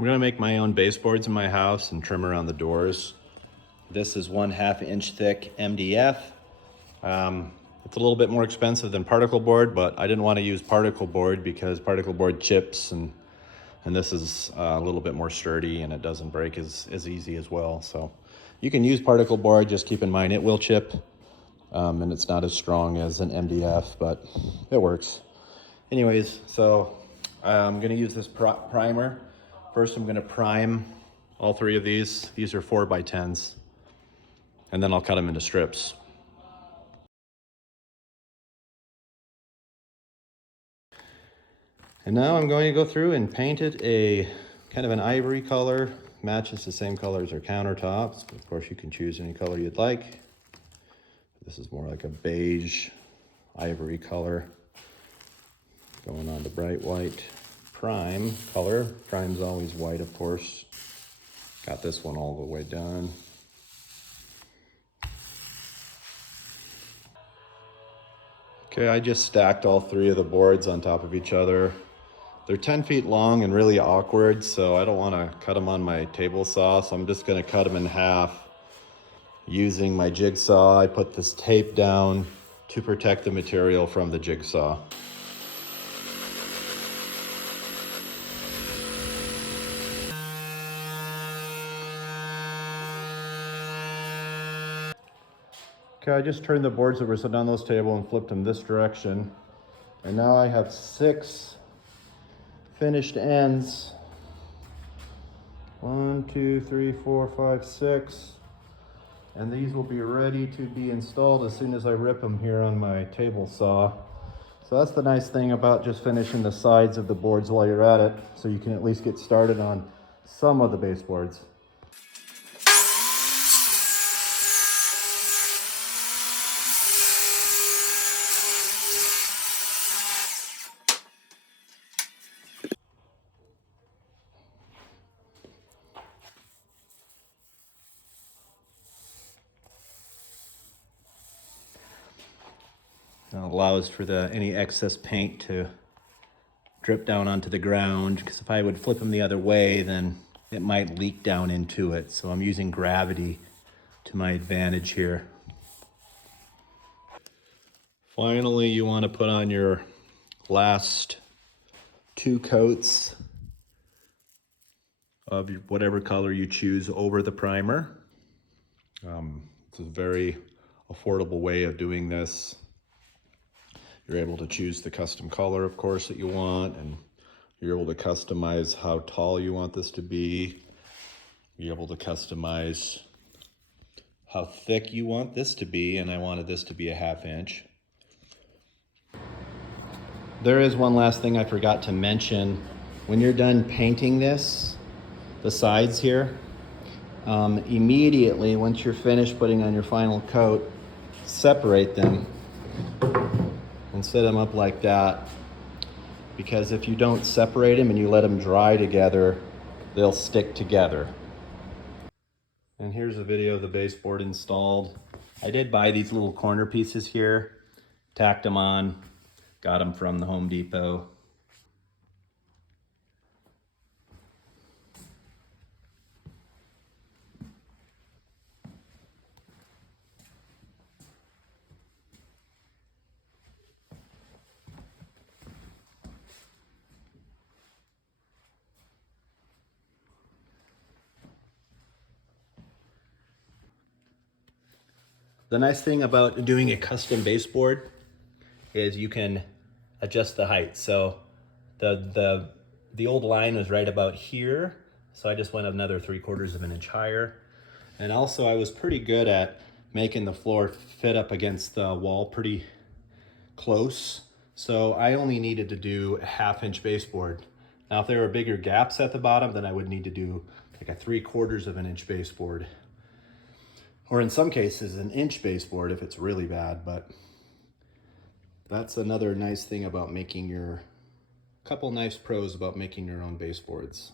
I'm gonna make my own baseboards in my house and trim around the doors. This is 1/2 inch thick MDF. It's a little bit more expensive than particle board, but I didn't want to use particle board because particle board chips, and this is a little bit more sturdy and it doesn't break as easy as well. So you can use particle board, just keep in mind it will chip, and it's not as strong as an MDF, but it works. Anyways, so I'm gonna use this primer. First, I'm gonna prime all three of these. These are 4x10s, and then I'll cut them into strips. And now I'm going to go through and paint it a kind of an ivory color. Matches the same color as our countertops. Of course, you can choose any color you'd like. This is more like a beige ivory color. Going on to bright white prime color. Prime's always white, of course. Got this one all the way done. Okay, I just stacked all three of the boards on top of each other. They're 10 feet long and really awkward, so I don't want to cut them on my table saw, so I'm just going to cut them in half using my jigsaw. I put this tape down to protect the material from the jigsaw. Okay, I just turned the boards that were sitting on this table and flipped them this direction. And now I have 6 finished ends. 1, 2, 3, 4, 5, 6. And these will be ready to be installed as soon as I rip them here on my table saw. So that's the nice thing about just finishing the sides of the boards while you're at it, so you can at least get started on some of the baseboards. That allows for any excess paint to drip down onto the ground, because if I would flip them the other way, then it might leak down into it. So I'm using gravity to my advantage here. Finally, you want to put on your last 2 coats of whatever color you choose over the primer. It's a very affordable way of doing this. You're able to choose the custom color, of course, that you want, and you're able to customize how tall you want this to be. You're able to customize how thick you want this to be, and I wanted this to be a 1/2 inch. There is one last thing I forgot to mention. When you're done painting this, the sides here, immediately, once you're finished putting on your final coat, separate them and set them up like that, because if you don't separate them and you let them dry together, they'll stick together. And here's a video of the baseboard installed. I did buy these little corner pieces here, tacked them on, got them from the Home Depot. The nice thing about doing a custom baseboard is you can adjust the height. So the old line was right about here, so I just went another 3/4 of an inch higher. And also I was pretty good at making the floor fit up against the wall pretty close. So I only needed to do a 1/2 inch baseboard. Now if there were bigger gaps at the bottom, then I would need to do like a 3/4 of an inch baseboard. Or in some cases, an inch baseboard if it's really bad, but that's another nice thing about making couple nice pros about making your own baseboards.